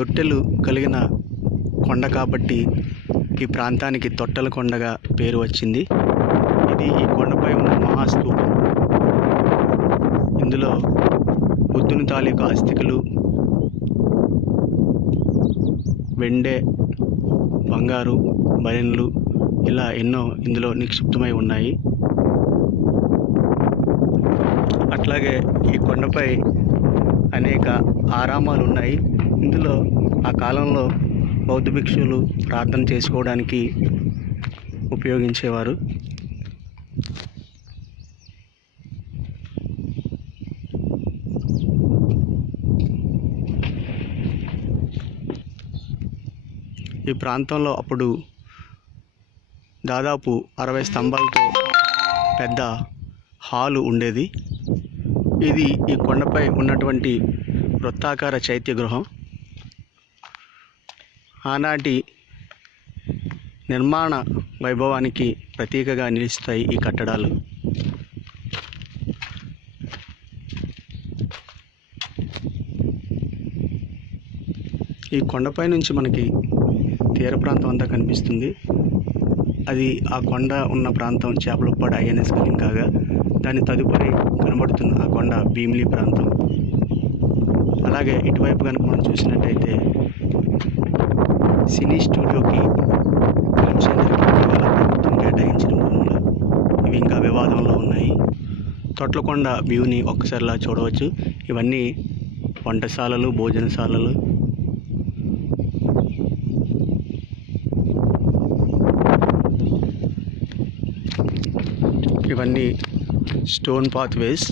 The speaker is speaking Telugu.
తొట్టెలు కలిగిన కొండ కాబట్టి ఈ ప్రాంతానికి తొట్టెల కొండగా పేరు వచ్చింది. ఇది ఈ కొండపై ఉన్న మహాస్తూపం. ఇందులో బుద్ధుని తాలూకు అస్థికలు, వెండే, బంగారు బయన్లు ఇలా ఎన్నో ఇందులో నిక్షిప్తమై ఉన్నాయి. అట్లాగే ఈ కొండపై అనేక ఆరామాలు ఉన్నాయి. ఇందులో ఆ కాలంలో బౌద్ధ భిక్షువులు ప్రార్థన చేసుకోవడానికి ఉపయోగించేవారు. ఈ ప్రాంతంలో అప్పుడు దాదాపు 60 స్తంభాలతో పెద్ద హాలు ఉండేది. ఇది ఈ కొండపై ఉన్నటువంటి వృత్తాకార చైత్య గృహం. ఆనాటి నిర్మాణ వైభవానికి ప్రతీకగా నిలుస్తాయి ఈ కట్టడాలు. ఈ కొండపై నుంచి మనకి తీర ప్రాంతం అంతా కనిపిస్తుంది. అది ఆ కొండ ఉన్న ప్రాంతం చేపలపాడు ఐఎన్ఎస్ కళింకాగా, దాని తదుపరి కనబడుతున్న ఆ కొండ భీమిలి ప్రాంతం. అలాగే ఇటువైపు కనుక మనం చూసినట్టయితే సినీ స్టూడియోకి ఫిల్మ్ సెంటర్కి ఇటీవల ప్రభుత్వం కేటాయించిన భూములు ఇవి ఇంకా వివాదంలో ఉన్నాయి. తొట్లకొండ వ్యూని ఒక్కసారిలా చూడవచ్చు. ఇవన్నీ వంటశాలలు, భోజనశాలలు. ఇవన్నీ స్టోన్ పాత్వేస్.